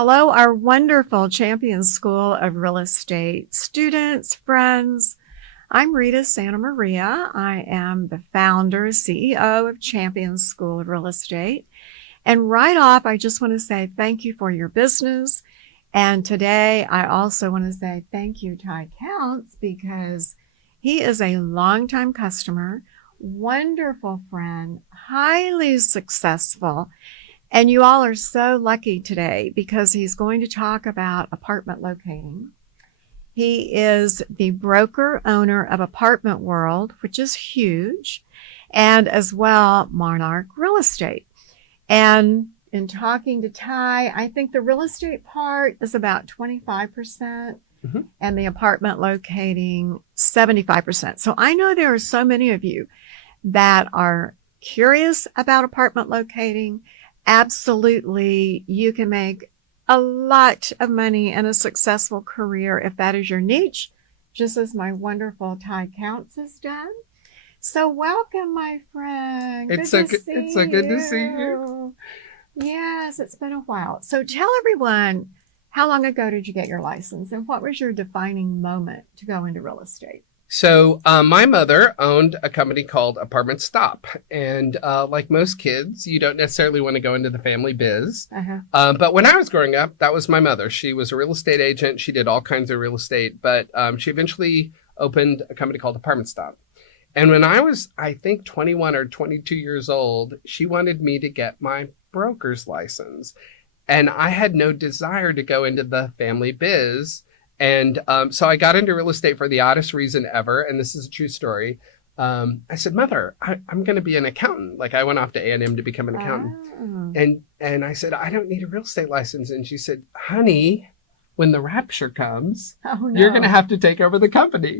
Hello, our wonderful Champion School of Real Estate students, friends. I'm Rita Santamaria. I am the founder, CEO of Champion School of Real Estate. And right off, I just want to say thank you for your business. And today, I also want to say thank you, Ty Counts, because he is a longtime customer, wonderful friend, highly successful. And you all are so lucky today because he's going to talk about apartment locating. He is the broker owner of Apartment World, which is huge, and as well Monarch Real Estate. And in talking to Ty, I think the real estate part is about 25% and the apartment locating 75%. So I know there are so many of you that are curious about apartment locating. Absolutely, you can make a lot of money and a successful career if that is your niche, just as my wonderful Ty Counts has done. So welcome, my friend. It's so good to see you. Yes, it's been a while. So tell everyone, how long ago did you get your license and what was your defining moment to go into real estate? So my mother owned a company called Apartment Stop. And like most kids, you don't necessarily want to go into the family biz. But when I was growing up, that was my mother. She was a real estate agent. She did all kinds of real estate. But she eventually opened a company called Apartment Stop. And when I was, I think, 21 or 22 years old, she wanted me to get my broker's license. And I had no desire to go into the family biz. And so I got into real estate for the oddest reason ever. And this is a true story. I said, Mother, I'm going to be an accountant. Like I went off to A&M to become an accountant. And I said, I don't need a real estate license. And she said, honey, when the rapture comes, you're going to have to take over the company.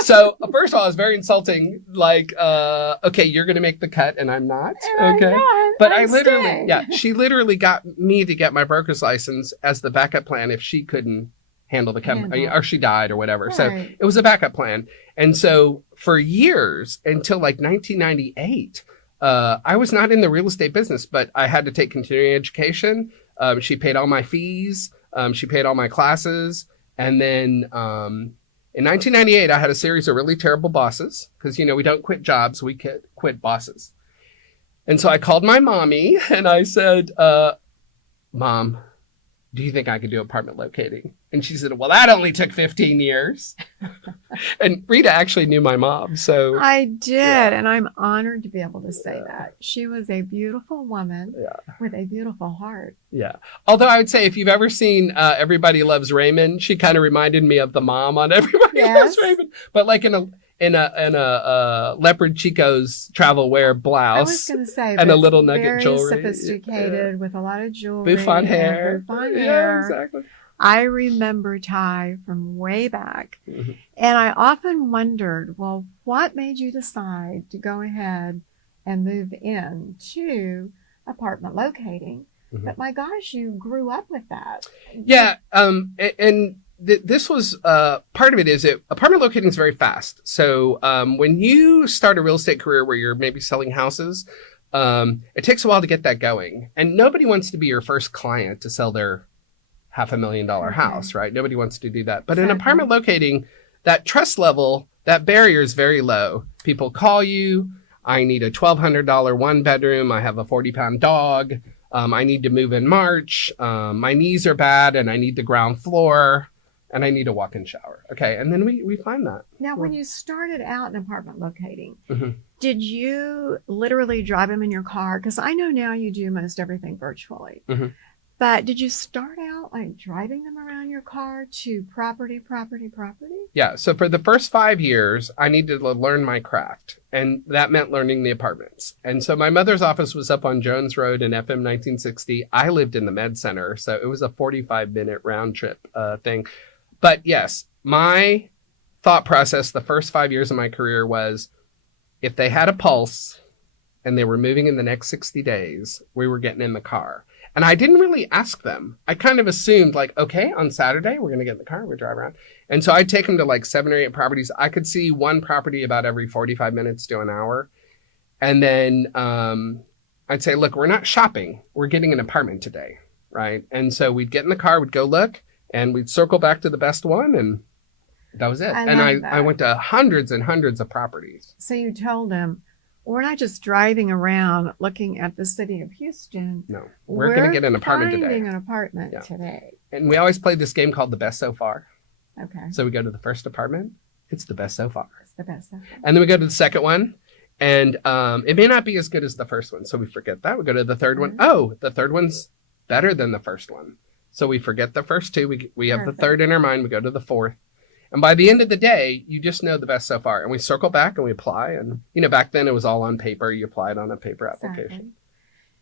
So first of all, it's very insulting. Like, okay, you're going to make the cut and I'm not. Okay. But I literally, she literally got me to get my broker's license as the backup plan if she couldn't handle the company or she died or whatever. Right. So it was a backup plan. And so for years until like 1998, I was not in the real estate business, but I had to take continuing education. She paid all my fees. She paid all my classes. And then in 1998, I had a series of really terrible bosses because, you know, we don't quit jobs. We quit bosses. And so I called my mommy and I said, Mom, do you think I could do apartment locating? And she said, well, that only took 15 years. And Rita actually knew my mom. So I did. And I'm honored to be able to say that. She was a beautiful woman with a beautiful heart. Yeah. Although I would say if you've ever seen Everybody Loves Raymond, she kind of reminded me of the mom on Everybody Loves Raymond. But like in a Leopard Chico's travel wear blouse. I was going to say, and a little nugget jewelry. Very sophisticated with a lot of jewelry. Bouffant hair. Yeah, exactly. I remember Ty from way back. And I often wondered, well, what made you decide to go ahead and move into apartment locating? But my gosh, you grew up with that. Yeah. This was part of it is apartment locating is very fast. So when you start a real estate career where you're maybe selling houses, it takes a while to get that going. And nobody wants to be your first client to sell their $500,000 house, right? Nobody wants to do that. But in apartment locating, that trust level, that barrier is very low. People call you. I need a $1,200 one bedroom. I have a 40-pound dog. I need to move in March. My knees are bad and I need the ground floor. And I need a walk-in shower. Okay. And then we find that. Now, when you started out in apartment locating, did you literally drive them in your car? Because I know now you do most everything virtually. But did you start out like driving them around your car to property? Yeah. So for the first 5 years, I needed to learn my craft. And that meant learning the apartments. And so my mother's office was up on Jones Road in FM 1960. I lived in the Med Center. So it was a 45-minute round trip thing. But yes, my thought process the first 5 years of my career was if they had a pulse and they were moving in the next 60 days, we were getting in the car. And I didn't really ask them. I kind of assumed like, okay, on Saturday, we're going to get in the car, we drive around. And so I'd take them to like 7 or 8 properties. I could see one property about every 45 minutes to an hour. And then I'd say, look, we're not shopping. We're getting an apartment today. right? And so we'd get in the car, we'd go look, and we'd circle back to the best one, and that was it. I went to hundreds and hundreds of properties. So you told them, we're not just driving around looking at the city of Houston. No, we're going to get an apartment today. Finding an apartment today. And we always played this game called the best so far. Okay. So we go to the first apartment. It's the best so far. It's the best so far. And then we go to the second one. And it may not be as good as the first one. So we forget that. We go to the third one. Oh, the third one's better than the first one. So we forget the first two. We have the third in our mind. We go to the fourth. And by the end of the day, you just know the best so far. And we circle back and we apply. And, back then it was all on paper. You applied on a paper application. Exactly.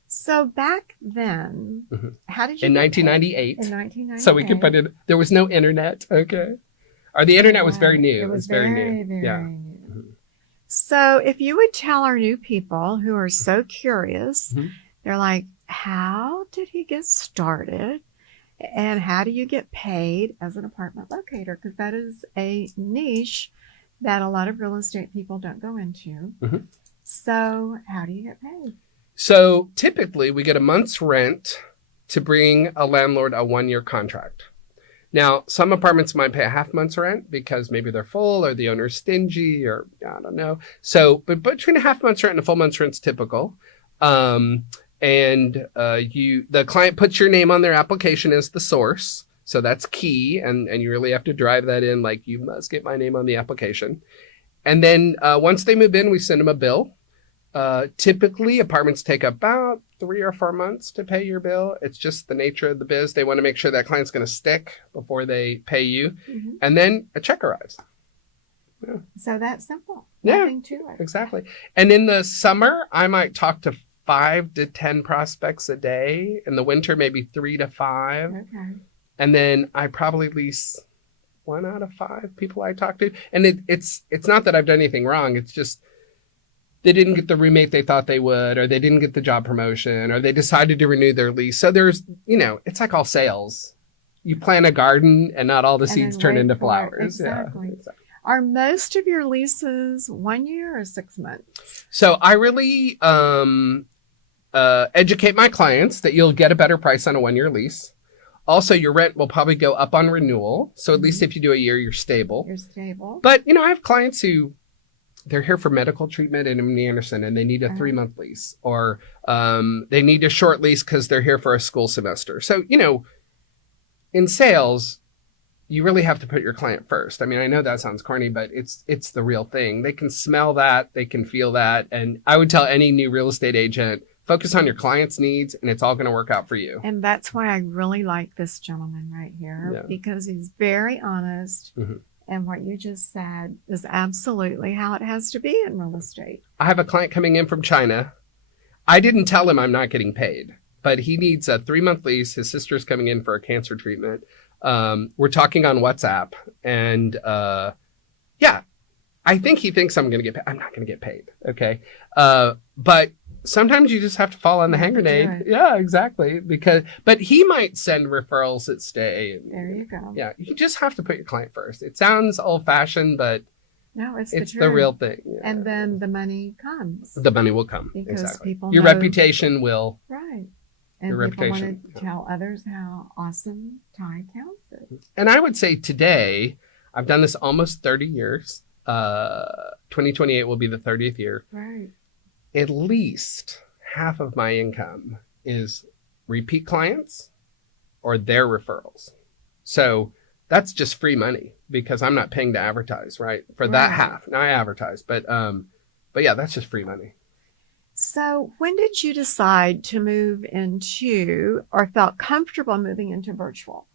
So back then, how did you In 1998. In 1998. So we could put it, there was no internet. Okay. Or the internet was very new. It was very new. Mm-hmm. So if you would tell our new people who are so curious, they're like, how did he get started? And how do you get paid as an apartment locator? Because that is a niche that a lot of real estate people don't go into. So how do you get paid? So typically we get a month's rent to bring a landlord a 1-year contract. Now, some apartments might pay a half month's rent because maybe they're full or the owner's stingy or I don't know. So, but between a half month's rent and a full month's rent is typical. The client puts your name on their application as the source. So that's key. And you really have to drive that in. Like, you must get my name on the application. And then once they move in, we send them a bill. Typically apartments take about 3 or 4 months to pay your bill. It's just the nature of the biz. They want to make sure that client's going to stick before they pay you. And then a check arrives. Yeah. So that's simple. Yeah, nothing to it. Exactly. And in the summer, I might talk to 5 to 10 prospects a day. In the winter, maybe 3 to 5. Okay. And then I probably lease 1 out of 5 people I talk to. And it's not that I've done anything wrong. It's just they didn't get the roommate they thought they would, or they didn't get the job promotion, or they decided to renew their lease. So there's, it's like all sales. You plant a garden and not all the seeds turn into flowers. Exactly. Yeah, exactly. Are most of your leases 1 year or 6 months? So I really educate my clients that you'll get a better price on a 1-year lease. Also, your rent will probably go up on renewal. So at least if you do a year, you're stable. You're stable. But, I have clients who they're here for medical treatment in MD Anderson and they need a 3-month lease, or they need a short lease because they're here for a school semester. So, in sales, you really have to put your client first. I mean, I know that sounds corny, but it's the real thing. They can smell that, they can feel that. And I would tell any new real estate agent, focus on your client's needs and it's all going to work out for you. And that's why I really like this gentleman right here, because he's very honest. And what you just said is absolutely how it has to be in real estate. I have a client coming in from China. I didn't tell him I'm not getting paid, but he needs a 3-month lease. His sister's coming in for a cancer treatment. We're talking on WhatsApp, and I think he thinks I'm going to get paid. I'm not going to get paid. Okay. But sometimes you just have to fall on the hand grenade. Yeah, exactly. But he might send referrals that stay. There you go. Yeah. You just have to put your client first. It sounds old fashioned, but no, it's the real thing. Yeah. And then the money comes. The money will come. Because people your know, reputation will. Right. And your people reputation. want to tell others how awesome Ty Towns is. And I would say today, I've done this almost 30 years. 2028 will be the 30th year. Right. At least half of my income is repeat clients or their referrals. So that's just free money because I'm not paying to advertise, right? For that half. Now I advertise, but yeah, that's just free money. So when did you decide to move into or felt comfortable moving into virtual,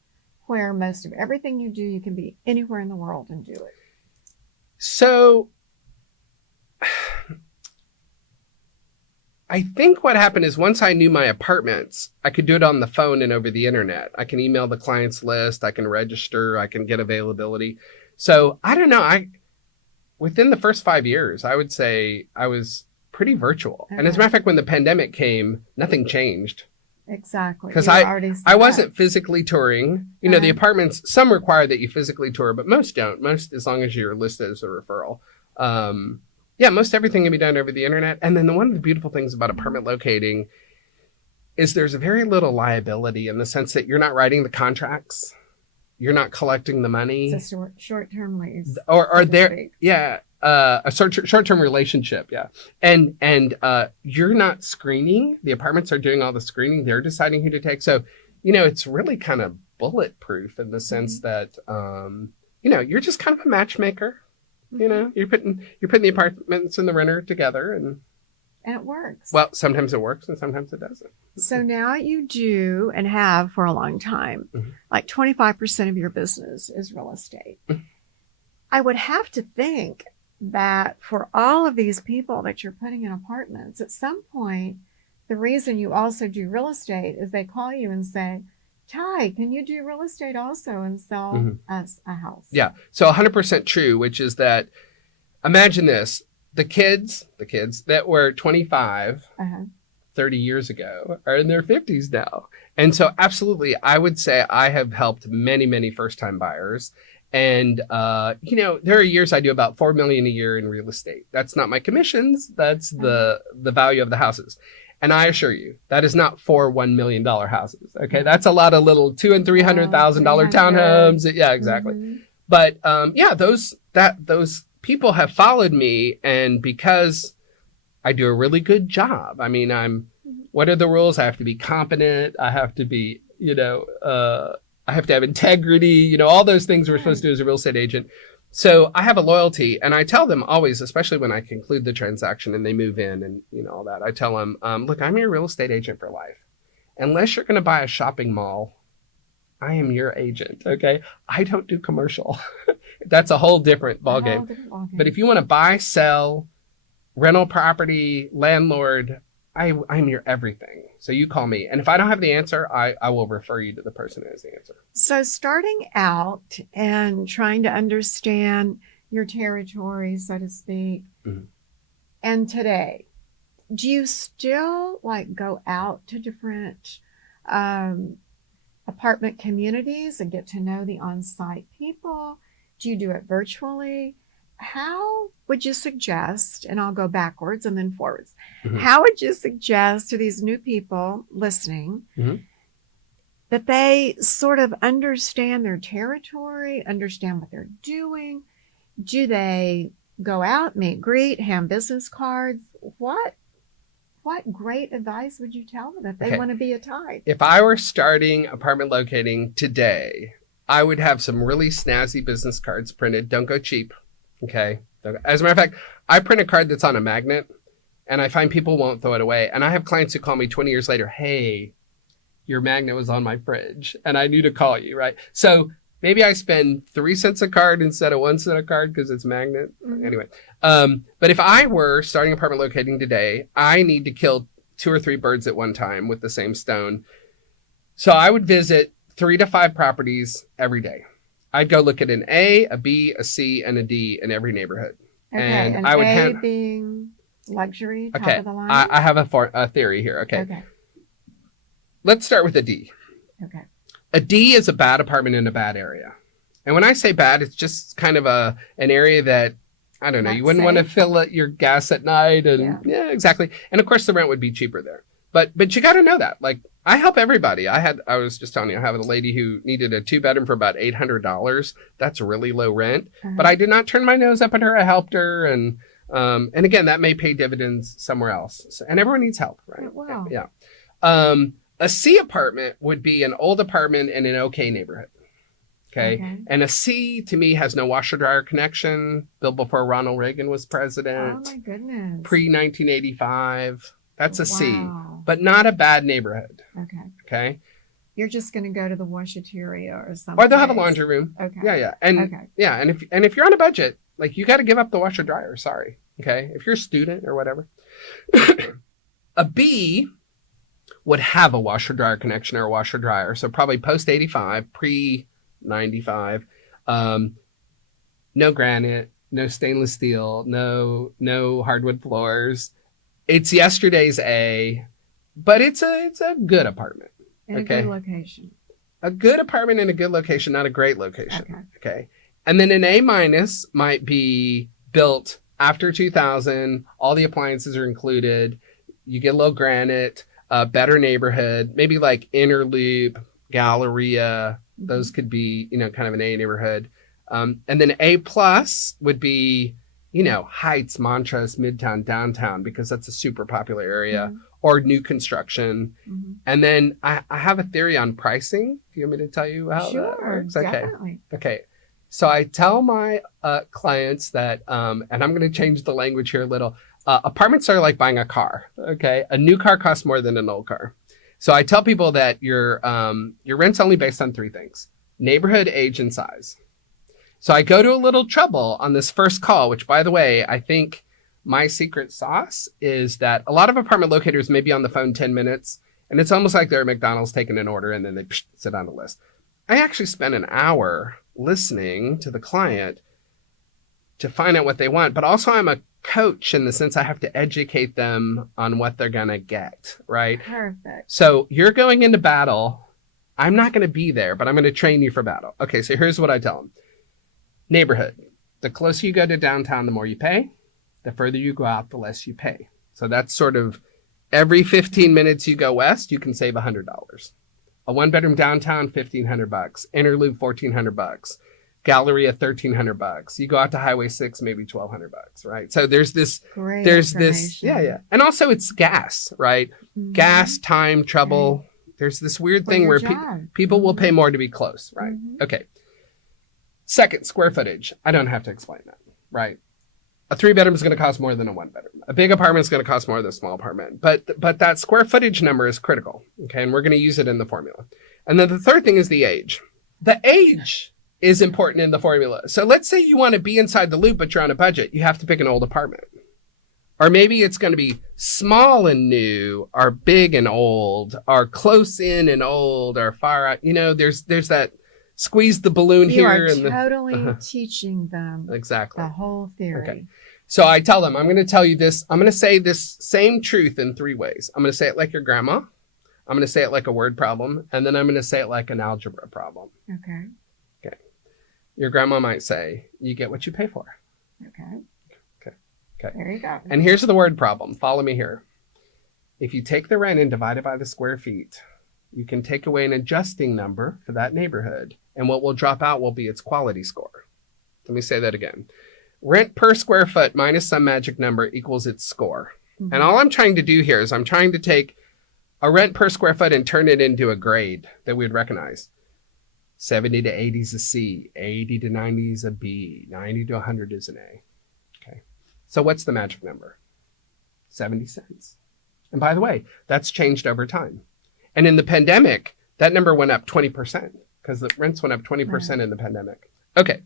where most of everything you do, you can be anywhere in the world and do it? So I think what happened is once I knew my apartments, I could do it on the phone and over the internet. I can email the client's list. I can register. I can get availability. So I don't know. Within the first 5 years, I would say I was pretty virtual. Okay. And as a matter of fact, when the pandemic came, nothing changed. Exactly. Because I wasn't physically touring. You know, the apartments, some require that you physically tour, but most don't. Most, as long as you're listed as a referral. Yeah, most everything can be done over the internet. And then one of the beautiful things about apartment locating is there's very little liability in the sense that you're not writing the contracts. You're not collecting the money. It's a short-term lease. Or there, yeah, a short-term relationship, yeah. And you're not screening. The apartments are doing all the screening. They're deciding who to take. So, it's really kind of bulletproof in the sense that, you're just kind of a matchmaker. You're putting the apartments and the renter together, and it works. Well, sometimes it works and sometimes it doesn't. So now you do and have for a long time, like 25% of your business is real estate. I would have to think that for all of these people that you're putting in apartments, at some point, the reason you also do real estate is they call you and say, Ty, can you do real estate also and sell us a house? Yeah. So 100% true, which is that, imagine this, the kids that were 25, 30 years ago are in their 50s now. And so absolutely, I would say I have helped many, many first-time buyers. And, there are years I do about $4 million a year in real estate. That's not my commissions. That's the value of the houses. And I assure you, that is not 4 $1 million houses. Okay. That's a lot of little $200,000 and $300,000 townhomes. Yeah, exactly. But, those people have followed me, and because I do a really good job. I mean, what are the rules? I have to be competent. I have to be, I have to have integrity, all those things we're supposed to do as a real estate agent. So I have a loyalty, and I tell them always, especially when I conclude the transaction and they move in and, all that, I tell them, look, I'm your real estate agent for life. Unless you're going to buy a shopping mall, I am your agent. Okay. I don't do commercial. That's a whole different ballgame. But if you want to buy, sell, rental property, landlord, I'm your everything. So you call me. And if I don't have the answer, I will refer you to the person who has the answer. So starting out and trying to understand your territory, so to speak, and today, do you still go out to different apartment communities and get to know the on-site people? Do you do it virtually? How would you suggest, and I'll go backwards and then forwards, how would you suggest to these new people listening that they sort of understand their territory, understand what they're doing? Do they go out, meet, greet, hand business cards? What great advice would you tell them if they want to be a Ty? If I were starting apartment locating today, I would have some really snazzy business cards printed. Don't go cheap. Okay. As a matter of fact, I print a card that's on a magnet, and I find people won't throw it away. And I have clients who call me 20 years later, hey, your magnet was on my fridge and I knew to call you, right? So maybe I spend 3 cents a card instead of 1 cent a card because it's magnet. Anyway. But if I were starting apartment locating today, I need to kill 2 or 3 birds at one time with the same stone. So I would visit 3 to 5 properties every day. I'd go look at an A, a B, a C, and a D in every neighborhood. Okay, and I would A being luxury, top of the line? I have a theory here. Okay. Let's start with a D. Okay. A D is a bad apartment in a bad area. And when I say bad, it's just kind of an area that, I don't know, you wouldn't want to fill your gas at night. And yeah, exactly. And of course, the rent would be cheaper there. But you got to know that. I help everybody. I was just telling you, I have a lady who needed a 2-bedroom for about $800. That's really low rent, but I did not turn my nose up at her. I helped her. And again, that may pay dividends somewhere else. And everyone needs help, right? Wow. Yeah. A C apartment would be an old apartment in an okay neighborhood. Okay. And a C to me has no washer dryer connection. Built before Ronald Reagan was president. Oh my goodness. Pre-1985. That's a C, but not a bad neighborhood. Okay. You're just going to go to the washateria or something. Or they'll have a laundry room. Yeah. And and if you're on a budget, you got to give up the washer dryer. Sorry. Okay. If you're a student or whatever. A B would have a washer dryer connection or a washer dryer. So probably post 85, pre 95. No granite, no stainless steel, no hardwood floors. It's yesterday's A, but it's a good apartment. In a good location. A good apartment in a good location, not a great location. Okay. And then an A minus might be built after 2000. All the appliances are included. You get low granite. a better neighborhood, maybe like Inner Loop, Galleria. Those could be, kind of an A neighborhood. And then A plus would be, Heights, Montrose, Midtown, Downtown, because that's a super popular area, or new construction. And then I have a theory on pricing. Do you want me to tell you how that works? Definitely. Okay. So I tell my clients that, and I'm going to change the language here a little. Apartments are like buying a car. Okay. A new car costs more than an old car. So I tell people that your rent's only based on three things: neighborhood, age, and size. So I go to a little trouble on this first call, which, by the way, I think my secret sauce is that a lot of apartment locators may be on the phone 10 minutes, and it's almost like they're at McDonald's taking an order and then they sit on the list. I actually spend an hour listening to the client to find out what they want, but also I'm a coach in the sense I have to educate them on what they're going to get, right? Perfect. So you're going into battle. I'm not going to be there, but I'm going to train you for battle. Okay, so here's what I tell them. Neighborhood. The closer you go to downtown, the more you pay. The further you go out, the less you pay. So that's sort of every 15 minutes you go west, you can save $100. A one-bedroom downtown, $1,500. Inner Loop, $1,400. Galleria, $1,300. You go out to Highway 6, maybe $1,200, right? So there's this, Great there's information. this, yeah. And also it's gas, right? Gas, time, trouble. Right. There's this weird thing where people will pay more to be close, right? Okay. Second, square footage. I don't have to explain that, right? A 3-bedroom is going to cost more than a 1-bedroom. A big apartment is going to cost more than a small apartment. But that square footage number is critical, okay? And we're going to use it in the formula. And then the third thing is the age. The age is important in the formula. So let's say you want to be inside the loop, but you're on a budget. You have to pick an old apartment. Or maybe it's going to be small and new, or big and old, or close in and old, or far out. There's that squeeze the balloon you here. You are totally teaching them exactly the whole theory. Okay. So I tell them, I'm going to tell you this. I'm going to say this same truth in 3 ways. I'm going to say it like your grandma. I'm going to say it like a word problem. And then I'm going to say it like an algebra problem. Okay. Your grandma might say, you get what you pay for. Okay. Okay. There you go. And here's the word problem. Follow me here. If you take the rent and divide it by the square feet, you can take away an adjusting number for that neighborhood. And what will drop out will be its quality score. Let me say that again. Rent per square foot minus some magic number equals its score. And all I'm trying to do here is I'm trying to take a rent per square foot and turn it into a grade that we'd recognize. 70 to 80 is a C, 80 to 90 is a B, 90 to 100 is an A. Okay. So what's the magic number? 70 cents. And by the way, that's changed over time. And in the pandemic, that number went up 20% because the rents went up 20% in the pandemic. Okay.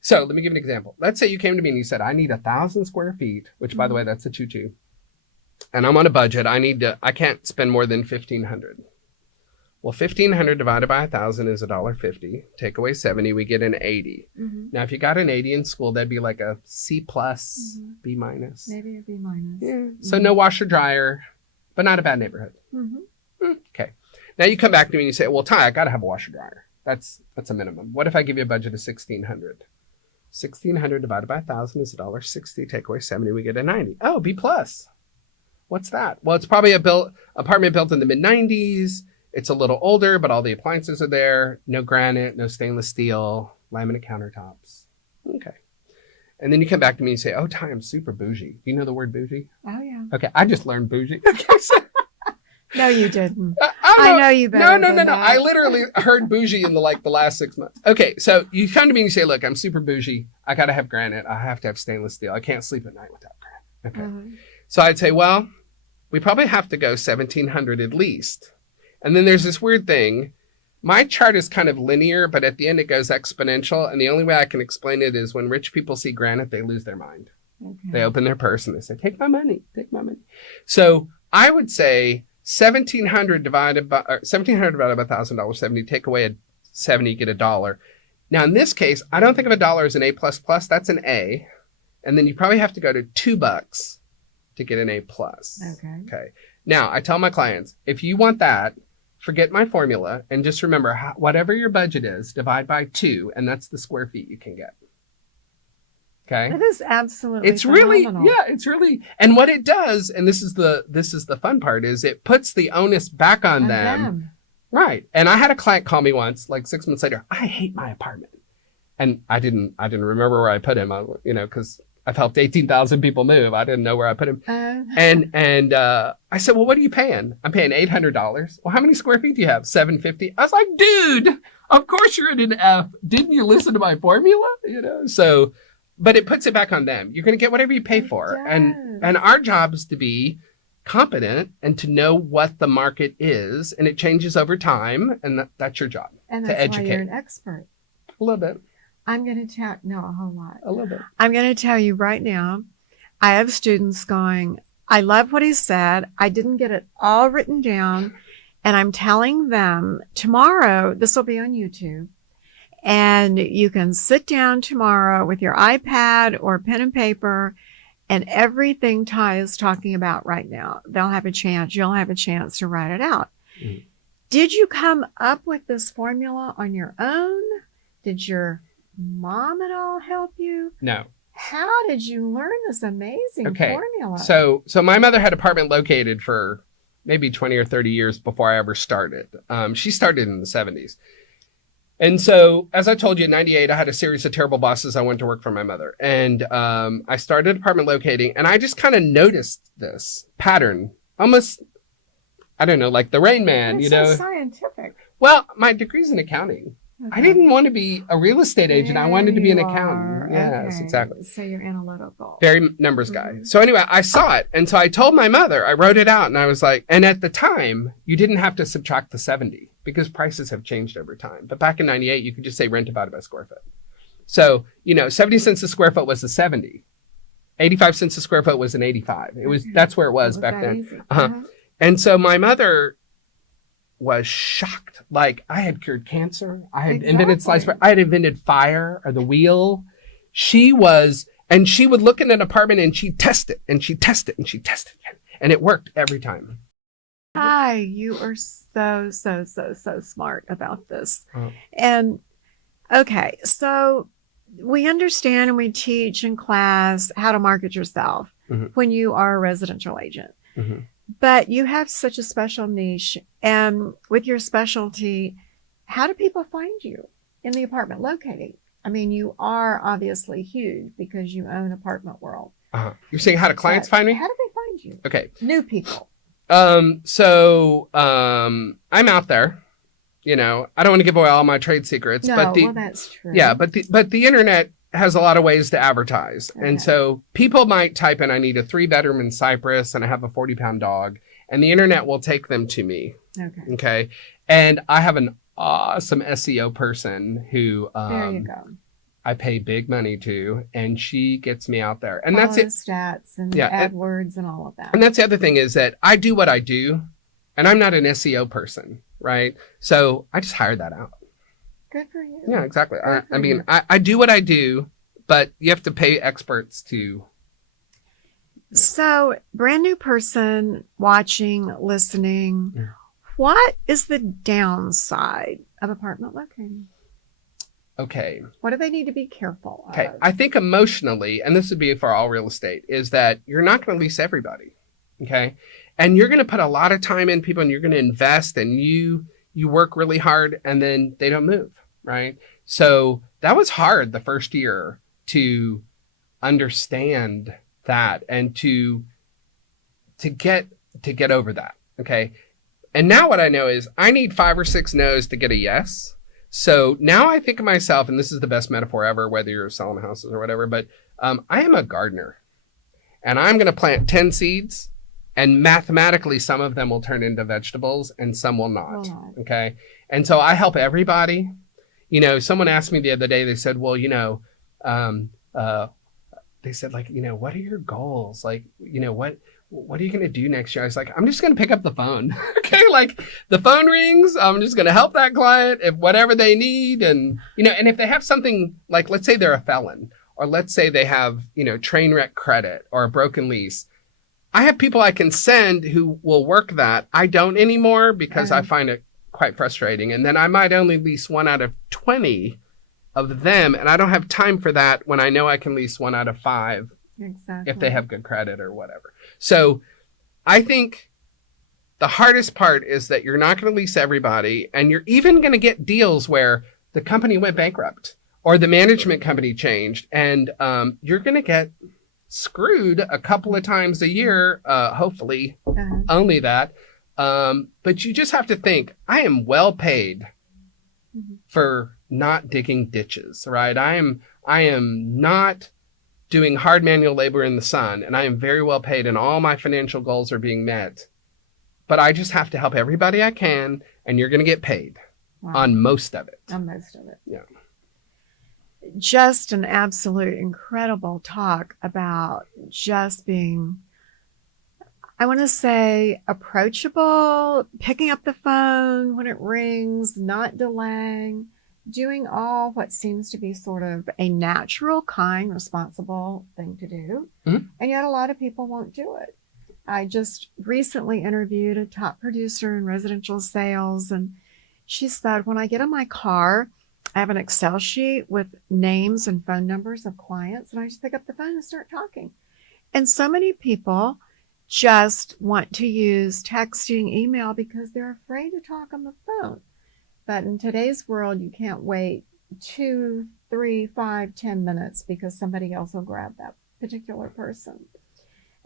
So let me give you an example. Let's say you came to me and you said, I need 1,000 square feet, which by the way, that's a 2-2. And I'm on a budget. I can't spend more than 1,500. Well, 1,500 divided by 1,000 is $1.50. Take away 70, we get an 80. Now, if you got an 80 in school, that'd be like a C plus, B minus. Maybe a B minus. Yeah. So no washer dryer, but not a bad neighborhood. Okay. Now you come back to me and you say, well, Ty, I got to have a washer dryer. That's a minimum. What if I give you a budget of 1,600? 1,600 divided by 1,000 is $1.60. Take away 70, we get a 90. Oh, B plus. What's that? Well, it's probably apartment built in the mid-90s. It's a little older, but all the appliances are there. No granite, no stainless steel, laminate countertops. Okay. And then you come back to me and say, oh, Ty, I'm super bougie. Do you know the word bougie? Oh, yeah. Okay. I just learned bougie. No, you didn't. I know you better. No. I literally heard bougie in the last 6 months. Okay. So you come to me and you say, look, I'm super bougie. I got to have granite. I have to have stainless steel. I can't sleep at night without granite. Okay. So I'd say, well, we probably have to go 1,700 at least. And then there's this weird thing. My chart is kind of linear, but at the end it goes exponential. And the only way I can explain it is when rich people see granite, they lose their mind. Okay. They open their purse and they say, take my money, take my money. So I would say 1,700 divided by $1,000, 70, take away a 70, get $1. Now in this case, I don't think of $1 as an A++, that's an A. And then you probably have to go to $2 to get an A+. Okay. Now I tell my clients, if you want that, forget my formula and just remember whatever your budget is, divide by 2, and that's the square feet you can get. Okay. That is absolutely It's really, phenomenal. yeah, it's really, and what it does, and this is the fun part, is it puts the onus back on them. Right. And I had a client call me once, like 6 months later, I hate my apartment. And I didn't remember where I put him, because I've helped 18,000 people move. I didn't know where I put him. And I said, well, what are you paying? I'm paying $800. Well, how many square feet do you have? 750. I was like, dude, of course you're in an F. Didn't you listen to my formula? So, but it puts it back on them. You're going to get whatever you pay for. And our job is to be competent and to know what the market is. And it changes over time. And that's your job, and to educate. Why you're an expert. A little bit. I'm going to tell, no, a whole lot. A little bit. I'm going to tell you right now, I have students going, I love what he said. I didn't get it all written down. And I'm telling them tomorrow, this will be on YouTube. And you can sit down tomorrow with your iPad or pen and paper and everything Ty is talking about right now. You'll have a chance to write it out. Mm-hmm. Did you come up with this formula on your own? Did your mom at all help you? No. How did you learn this amazing formula? So my mother had apartment located for maybe 20 or 30 years before I ever started. She started in the 70s. And so, as I told you, in 98, I had a series of terrible bosses. I went to work for my mother. And I started apartment locating. And I just kind of noticed this pattern. Almost, I don't know, like the Rain Man, It's so scientific. Well, my degree's in accounting. Okay. I didn't want to be a real estate agent. I wanted to be an accountant. Yes, exactly. So you're analytical. Very numbers guy. So anyway, I saw it. And so I told my mother, I wrote it out and I was like, and at the time, you didn't have to subtract the 70 because prices have changed over time. But back in 98, you could just say rent divided by square foot. So, 70 cents a square foot was a 70. 85 cents a square foot was an 85. That's where it was back then. And so my mother was shocked. Like, I had cured cancer. I had invented sliced bread. I had invented fire or the wheel. She was, and she would look in an apartment and she'd test it and she'd test it and she'd test it. And it worked every time. Hi, you are so smart about this. And okay, so we understand and we teach in class how to market yourself when you are a residential agent. But you have such a special niche, and with your specialty, how do people find you in the apartment locating? I mean, you are obviously huge because you own Apartment World. You're saying how do clients find me? How do they find you? Okay. New people. So I'm out there. I don't want to give away all my trade secrets. No, but well, that's true. Yeah, but the internet has a lot of ways to advertise. Okay. And so people might type in, I need a 3-bedroom in Cyprus and I have a 40-pound dog. And the internet will take them to me. Okay. And I have an awesome SEO person who there you go. I pay big money to, and she gets me out there. And that's it. Stats and AdWords and all of that. And that's the other thing is that I do what I do, and I'm not an SEO person, right? So I just hired that out. Good for you. Yeah, exactly. I mean, I do what I do, but you have to pay experts to. So, brand new person watching, listening, what is the downside of apartment locating? Okay. What do they need to be careful of? Okay. I think emotionally, and this would be for all real estate, is that you're not going to lease everybody. Okay. And you're going to put a lot of time in people and you're going to invest and you work really hard and then they don't move. Right. So that was hard the first year to understand that and to get over that. Okay. And now what I know is I need 5 or 6 no's to get a yes. So now I think of myself, and this is the best metaphor ever, whether you're selling houses or whatever, but I am a gardener and I'm going to plant 10 seeds and mathematically some of them will turn into vegetables and some will not. Okay. And so I help everybody. Someone asked me the other day, they said, well, they said like, what are your goals? Like, what are you going to do next year? I was like, I'm just going to pick up the phone. Okay. Like the phone rings. I'm just going to help that client if whatever they need. And, and if they have something like, let's say they're a felon or let's say they have, train wreck credit or a broken lease. I have people I can send who will work that. I don't anymore because I find it quite frustrating. And then I might only lease 1 out of 20 of them. And I don't have time for that when I know I can lease 1 out of 5 Exactly. if they have good credit or whatever. So I think the hardest part is that you're not going to lease everybody, and you're even going to get deals where the company went bankrupt or the management company changed, and you're going to get screwed a couple of times a year, hopefully only that. But you just have to think, I am well paid for not digging ditches, right? I am not doing hard manual labor in the sun, and I am very well paid, and all my financial goals are being met. But I just have to help everybody I can, and you're going to get paid on most of it. On most of it. Yeah. Just an absolute incredible talk about just being, I want to say, approachable, picking up the phone when it rings, not delaying, doing all what seems to be sort of a natural, kind, responsible thing to do. Mm-hmm. And yet a lot of people won't do it. I just recently interviewed a top producer in residential sales, and she said, when I get in my car, I have an Excel sheet with names and phone numbers of clients, and I just pick up the phone and start talking. And so many people just want to use texting, email, because they're afraid to talk on the phone. But in today's world, you can't wait 2, 3, 5, 10 minutes because somebody else will grab that particular person.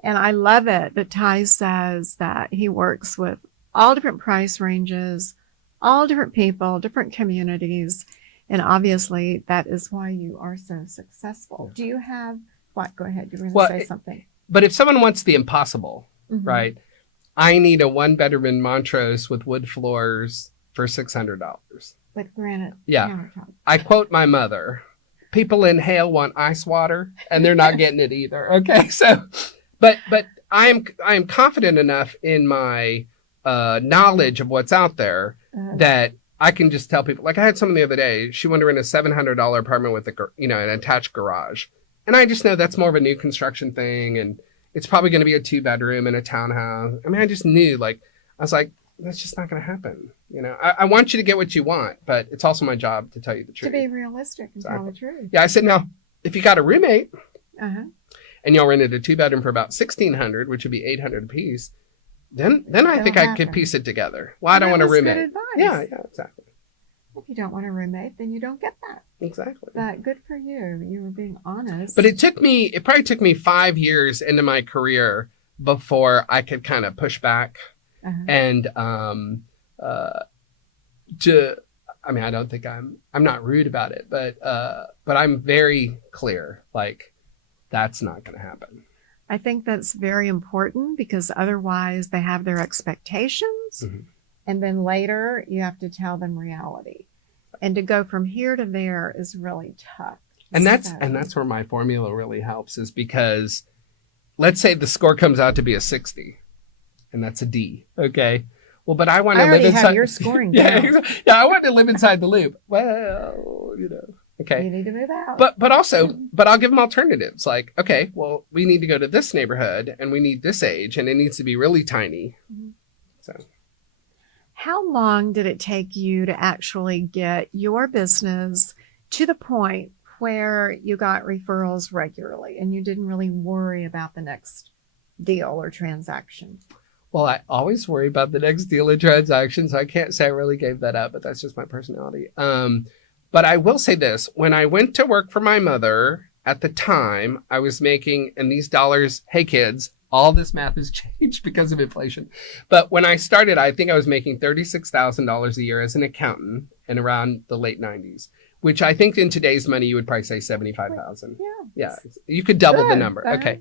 And I love it that Ty says that he works with all different price ranges, all different people, different communities. And obviously, that is why you are so successful. Do you have what? Go ahead. You were going to say something. But if someone wants the impossible, right? I need a 1-bedroom in Montrose with wood floors for $600. With granite. Yeah. Countertop. I quote my mother, people in Hale want ice water, and they're not getting it either. Okay. So, but I am confident enough in my knowledge of what's out there that I can just tell people, like I had someone the other day, she wanted to rent a $700 apartment with an attached garage. And I just know that's more of a new construction thing. And it's probably going to be a 2-bedroom in a townhouse. I mean, I just knew, I was like, that's just not going to happen. I want you to get what you want, but it's also my job to tell you the truth. To be realistic and tell the truth. Yeah. I said, now, if you got a roommate and y'all rented a 2-bedroom for about $1,600, which would be $800 a piece, then I think I could piece it together. Well, I don't want a roommate. Good advice. Yeah, exactly. If you don't want a roommate, then you don't get that. Exactly. But good for you. You were being honest. But it probably took me 5 years into my career before I could kind of push back and I don't think I'm not rude about it, but I'm very clear, that's not going to happen. I think that's very important because otherwise they have their expectations and then later you have to tell them reality. And to go from here to there is really tough. And that's where my formula really helps, is because let's say the score comes out to be a 60 and that's a D. Okay. Well, but I want to live inside. Have your scoring down. I want to live inside the loop. Well, okay. You need to move out. But I'll give them alternatives. Okay, well, we need to go to this neighborhood and we need this age and it needs to be really tiny. So, how long did it take you to actually get your business to the point where you got referrals regularly and you didn't really worry about the next deal or transaction? Well, I always worry about the next deal or transaction, so I can't say I really gave that up, but that's just my personality. But I will say this, when I went to work for my mother at the time, I was making, and these dollars, hey kids, all this math has changed because of inflation. But when I started, I think I was making $36,000 a year as an accountant in around the late 90s, which I think in today's money, you would probably say 75,000. Yeah. You could double the number. Okay.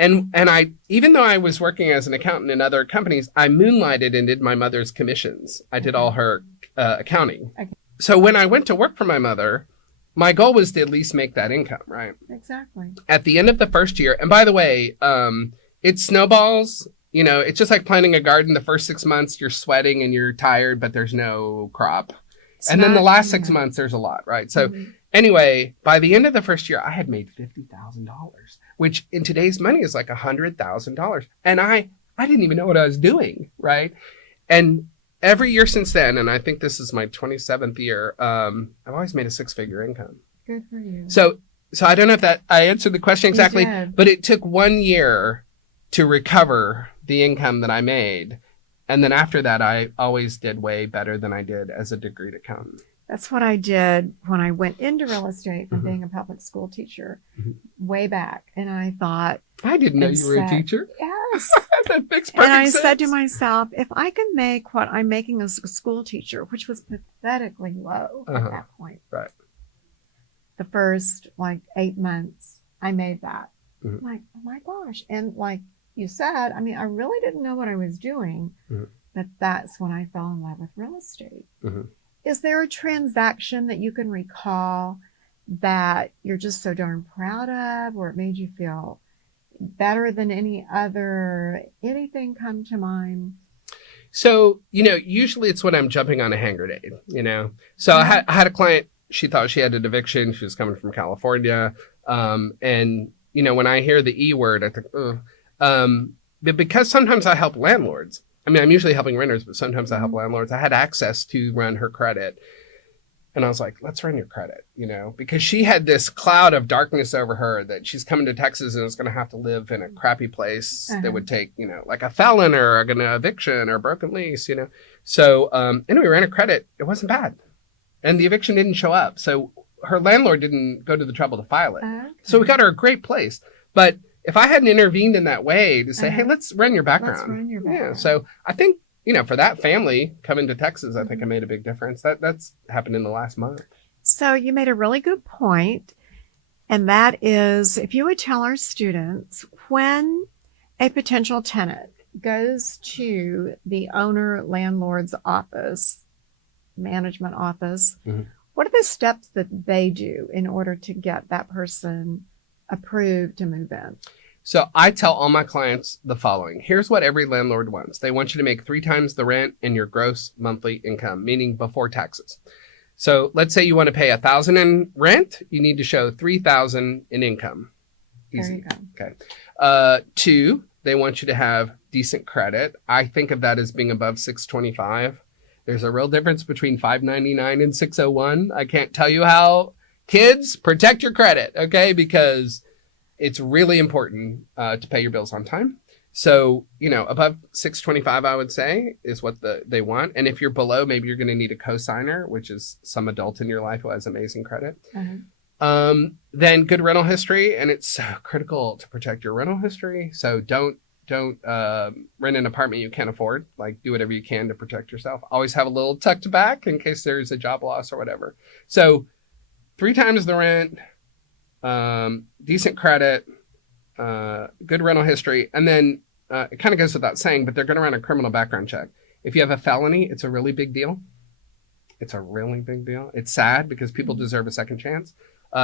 And I, even though I was working as an accountant in other companies, I moonlighted and did my mother's commissions. I did all her accounting. Okay. So when I went to work for my mother, my goal was to at least make that income, right? Exactly. At the end of the first year, and by the way, it snowballs. It's just like planting a garden. The first 6 months, you're sweating and you're tired, but there's no crop. And then the last 6 months, there's a lot, right? So anyway, by the end of the first year, I had made $50,000, which in today's money is like $100,000. And I didn't even know what I was doing, right? And every year since then, and I think this is my 27th year, I've always made a 6-figure income. Good for you. So I don't know if that I answered the question exactly, You did. but it took 1 year to recover the income that I made. And then after that, I always did way better than I did as a degreed accountant. That's what I did when I went into real estate from being a public school teacher way back. And I thought, I didn't know you were a teacher. Yes. That makes perfect And I sense. said to myself, if I can make what I'm making as a school teacher, which was pathetically low at that point. Right. The first 8 months, I made that. Mm-hmm. Like, oh my gosh. And like you said, I mean, I really didn't know what I was doing, but that's when I fell in love with real estate. Mm-hmm. Is there a transaction that you can recall that you're just so darn proud of, or it made you feel better than any other? Anything come to mind? So, usually it's when I'm jumping on a hand grenade, So I had a client, she thought she had an eviction. She was coming from California. And, when I hear the E word, I think, but because sometimes I help landlords. I mean, I'm usually helping renters, but sometimes I help landlords. I had access to run her credit. And I was like, let's run your credit, because she had this cloud of darkness over her that she's coming to Texas and is going to have to live in a crappy place that would take, like a felon or an eviction or a broken lease, So anyway, we ran her credit. It wasn't bad. And the eviction didn't show up. So her landlord didn't go to the trouble to file it. Okay. So we got her a great place. But if I hadn't intervened in that way to say, hey, let's run your background. Let's run your background. Yeah. So I think, for that family coming to Texas, I think I made a big difference. That's happened in the last month. So you made a really good point. And that is, if you would tell our students, when a potential tenant goes to the owner landlord's office, management office, what are the steps that they do in order to get that person approved to move in? So I tell all my clients the following. Here's what every landlord wants. They want you to make 3 times the rent in your gross monthly income, meaning before taxes. So let's say you want to pay $1,000 in rent. You need to show $3,000 in income. Easy. There you go. Okay. 2, they want you to have decent credit. I think of that as being above 625. There's a real difference between 599 and 601. I can't tell you how. Kids, protect your credit, okay? Because it's really important to pay your bills on time. So, above 625, I would say, is what they want. And if you're below, maybe you're going to need a cosigner, which is some adult in your life who has amazing credit. Then good rental history. And it's so critical to protect your rental history. So don't rent an apartment you can't afford. Like, do whatever you can to protect yourself. Always have a little tucked back in case there's a job loss or whatever. So 3 times the rent, decent credit, good rental history. And then it kind of goes without saying, but they're going to run a criminal background check. If you have a felony, it's a really big deal. It's a really big deal. It's sad because people deserve a second chance.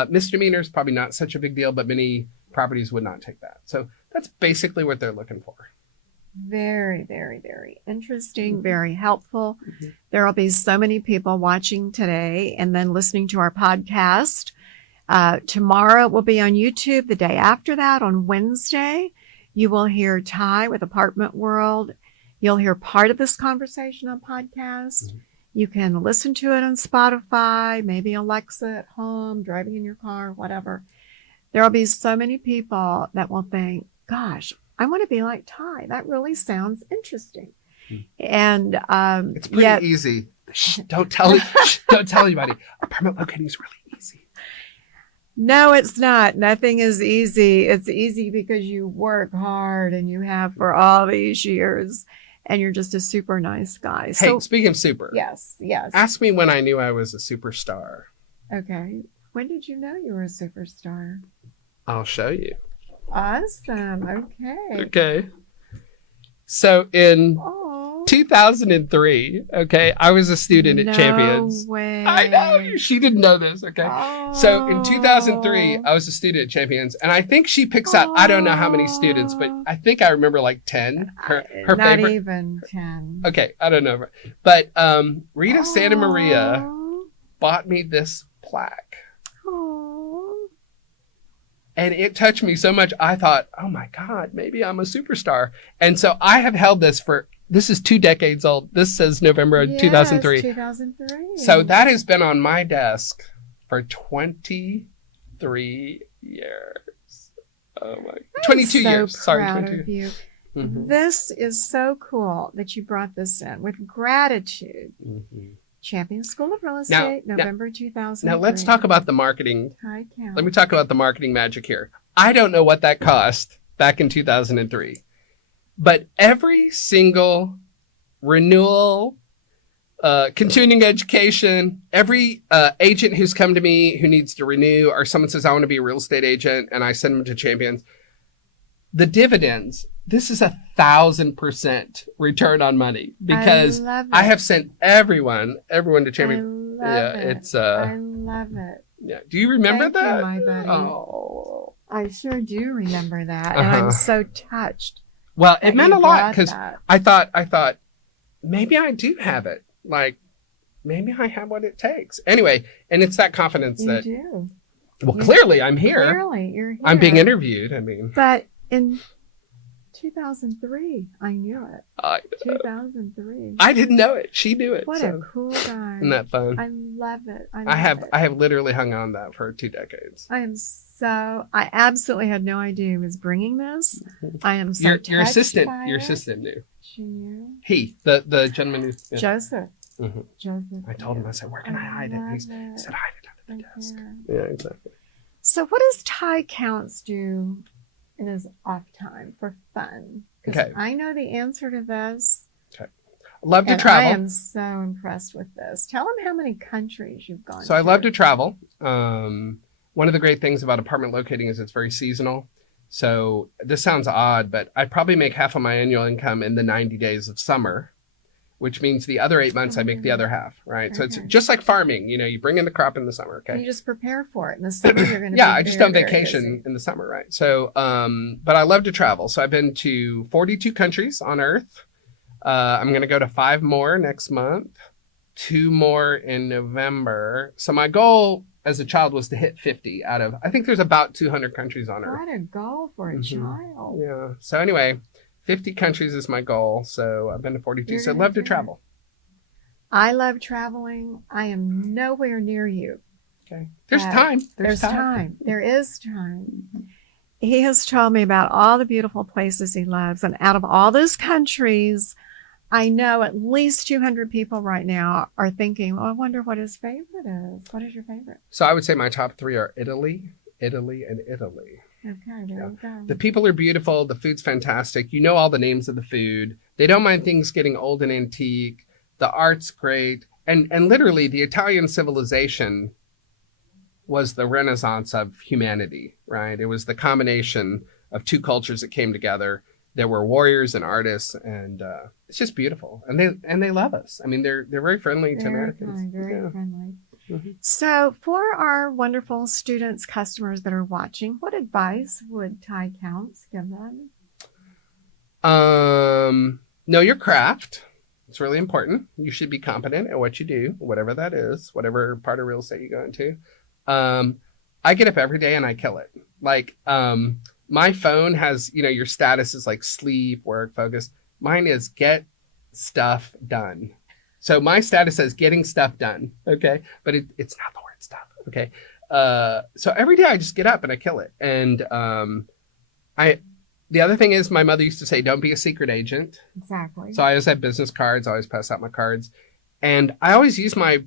Misdemeanors, probably not such a big deal, but many properties would not take that. So that's basically what they're looking for. Very, very, very interesting, very helpful. There will be so many people watching today and then listening to our podcast. Tomorrow will be on YouTube. The day after that, on Wednesday, you will hear Ty with Apartment World. You'll hear part of this conversation on podcast. You can listen to it on Spotify, maybe Alexa at home, driving in your car, whatever. There will be so many people that will think, gosh, I want to be like Ty. That really sounds interesting. And it's pretty easy. Don't tell anybody. Apartment locating is really easy. No, it's not. Nothing is easy. It's easy because you work hard and you have for all these years. And you're just a super nice guy. Hey, speaking of super. Yes. Ask me when I knew I was a superstar. Okay. When did you know you were a superstar? I'll show you. Awesome. Okay. So in 2003, I was a student at Champions. No way. I know. She didn't know this, okay? So in 2003, I was a student at Champions, and I think she picks out, I don't know how many students, but I think I remember like 10. Her Not favorite. even 10. Okay, I don't know. But Rita Santamaria bought me this plaque. And it touched me so much, I thought, oh my God, maybe I'm a superstar. And so I have held this for This is 2 decades old. This says November of 2003. 2003. So that has been on my desk for 23 years. Oh my, 22 years. Sorry, proud 22. of you. This is so cool that you brought this in with gratitude. Champion School of Real Estate, November 2003. Now let's talk about the marketing. Tie count. Let me talk about the marketing magic here. I don't know what that cost back in 2003, but every single renewal, continuing education, every agent who's come to me who needs to renew, or someone says, I want to be a real estate agent, and I send them to Champions, the dividends, this is 1,000% return on money, because I have sent everyone to Champions. I love it. Yeah. Do you remember Thank that? you, my buddy. Oh, I sure do remember that, and I'm so touched. Well, it meant a lot, because I thought maybe I do have it. Like, maybe I have what it takes. Anyway, and it's that confidence You that. do. Well, clearly I'm here. Clearly, you're here. I'm being interviewed. I mean. But in 2003, I knew it. 2003. I didn't know it. She knew it. What a cool guy. Isn't that fun? I love it. I have literally hung on that for 2 decades. I absolutely had no idea he was bringing this. I am so Your assistant knew. She knew. The gentleman who. Yeah. Joseph. Joseph. I told him, I said, where can I hide it? He said, hide it under the desk. Yeah, exactly. So what does Ty Counts do in his off time for fun? Okay. I know the answer to this. Okay. Love to travel. I am so impressed with this. Tell him how many countries you've gone to. So I love to travel. One of the great things about apartment locating is it's very seasonal. So this sounds odd, but I probably make half of my annual income in the 90 days of summer, which means the other 8 months I make the other half, right? Okay. So it's just like farming. You bring in the crop in the summer, okay? And you just prepare for it. In the summer, you're going to I just on vacation in the summer, right? So, but I love to travel. So I've been to 42 countries on Earth. I'm going to go to 5 more next month, 2 more in November. So my goal as a child was to hit 50 out of, I think there's about 200 countries on Earth. What a goal for a child. Yeah. So anyway, 50 countries is my goal. So I've been to 42. So I love to travel. I love traveling. I am nowhere near you. Okay. There's time. There's time. There is time. He has told me about all the beautiful places he loves. And out of all those countries, I know at least 200 people right now are thinking, I wonder what his favorite is. What is your favorite? So I would say my top 3 are Italy, and Italy. Okay, there you go. The people are beautiful. The food's fantastic. You know all the names of the food. They don't mind things getting old and antique. The art's great. And literally, the Italian civilization was the renaissance of humanity, right? It was the combination of 2 cultures that came together. There were warriors and artists, and it's just beautiful. And they love us. I mean, they're very friendly to Americans. Very friendly. So for our wonderful students, customers that are watching, what advice would Ty Counts give them? Know your craft. It's really important. You should be competent at what you do, whatever that is, whatever part of real estate you go into. I get up every day and I kill it. Like, my phone has, your status is like sleep, work, focus. Mine is get stuff done. So my status says getting stuff done. Okay. But it's not the word stuff. Okay. So every day I just get up and I kill it. And, the other thing is my mother used to say, don't be a secret agent. Exactly. So I always have business cards. I always pass out my cards. And I always use my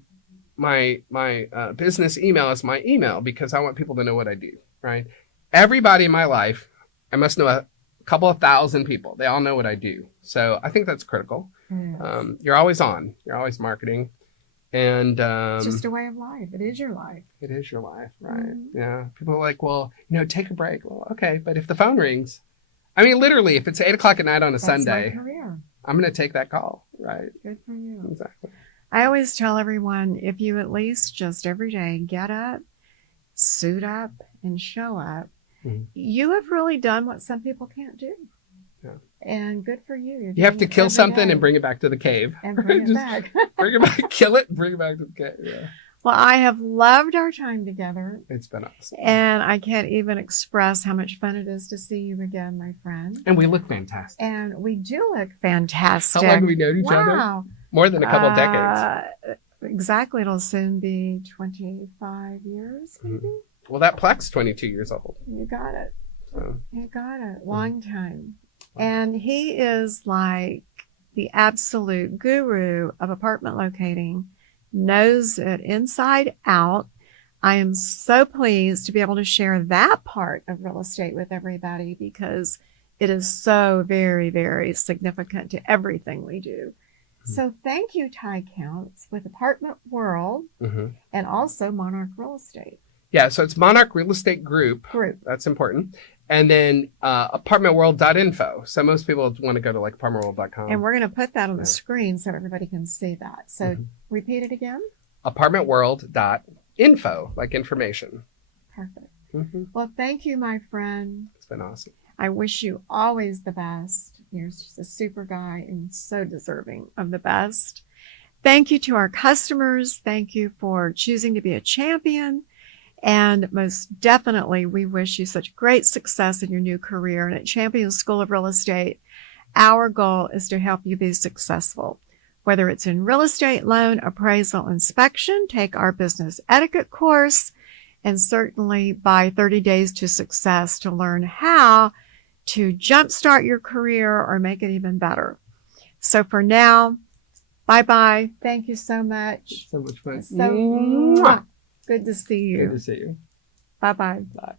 business email as my email because I want people to know what I do. Right. Everybody in my life, I must know a couple of thousand people. They all know what I do. So I think that's critical. Yes. You're always on. You're always marketing. And it's just a way of life. It is your life. It is your life, right? Mm-hmm. Yeah. People are like, well, take a break. Well, okay. But if the phone rings, I mean, literally, if it's 8:00 at night on a Sunday, I'm going to take that call, right? Good for you. Exactly. I always tell everyone, if you at least just every day get up, suit up, and show up, you have really done what some people can't do. Yeah. And good for you. You have to kill something and bring it back to the cave. And bring it back. Bring it back, kill it, and bring it back to the cave. Yeah. Well, I have loved our time together. It's been awesome. And I can't even express how much fun it is to see you again, my friend. And we look fantastic. And we do look fantastic. How long have we known each other? Wow. More than a couple decades. Exactly. It'll soon be 25 years, maybe. Mm-hmm. Well, that plaque's 22 years old. You got it. So. You got it. Long time. And he is like the absolute guru of apartment locating, knows it inside out. I am so pleased to be able to share that part of real estate with everybody because it is so very, very significant to everything we do. So thank you, Ty Counts, with Apartment World and also Monarch Real Estate. Yeah, so it's Monarch Real Estate Group. That's important. And then apartmentworld.info. So most people want to go to like apartmentworld.com. And we're going to put that on the screen so everybody can see that. So repeat it again. Apartmentworld.info, like information. Perfect. Well, thank you, my friend. It's been awesome. I wish you always the best. You're just a super guy and so deserving of the best. Thank you to our customers. Thank you for choosing to be a champion. And most definitely, we wish you such great success in your new career. And at Champion School of Real Estate, our goal is to help you be successful. Whether it's in real estate, loan, appraisal, inspection, take our business etiquette course, and certainly buy 30 Days to Success to learn how to jumpstart your career or make it even better. So for now, bye-bye. Thank you so much. It's so much fun. So good to see you. Good to see you. Bye-bye. Bye.